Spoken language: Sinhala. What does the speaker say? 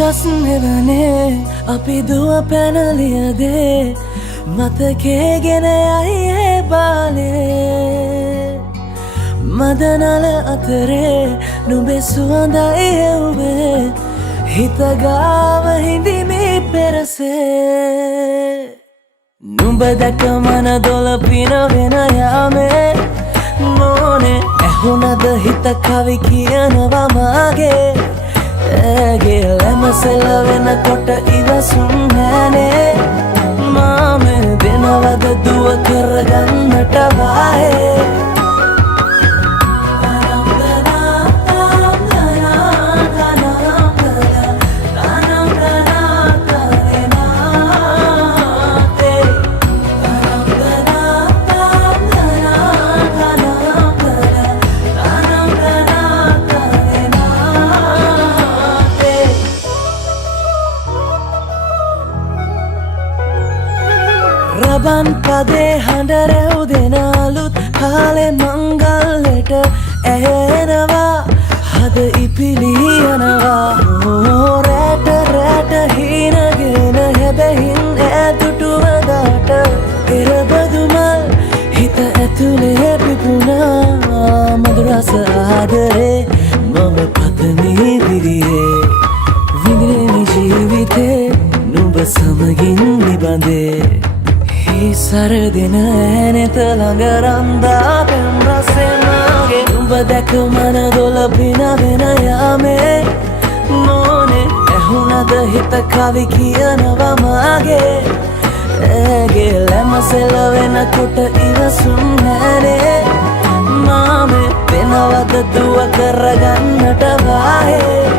ගස් නෙවනේ අපි දුව පැනලියදේ මතකේගෙන යයි ඒ බාලේ මදනල අතරේ නුඹේ සුවඳයි හෙව්වේ හිතගාව හිඳිමි පෙරසේ නුඹ දැක මන දොළ පිනවෙන යාමේ නෝනේ ඇහුණද හිත කවි කියනවා මාගේ ඇගේ ලැමසෙල වෙනකොට ඉවසුම් නෑනේ මාමේ දෙනවද දුව කරගන්නට වායේ රබන් පදේ හඬ රැව් දෙන අලුත් කාලේ මංගල්ලෙට ඇහෙනවා හද ඉපිලි යනවා රැට රැට හීනගෙන හැබැහින් ඈදුටුවදාට එරබදුමල් හිත ඇතුලේ පිපුණා මధుරස ආදරේ මම පතමි දිවියේ විඳින ජීවිතේ නුඹ සමගින් නිබඳේ සරදින ඇනෙත ළඟ රන්දා පෙම් රසෙනගේ නුඹ දැක මන දොළ පිනවෙන යාමේ නෝනේ ඇහුණද හිත කවි කියනවා මාගේ ඇගේ ලැමසෙල වෙනකොට ඉවසුම් නෑනේ මාමේ වෙනවද දුව කරගන්නට වායේ